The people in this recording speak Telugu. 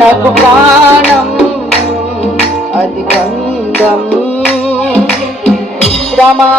నాకు ప్రాణం అది బంధం రమా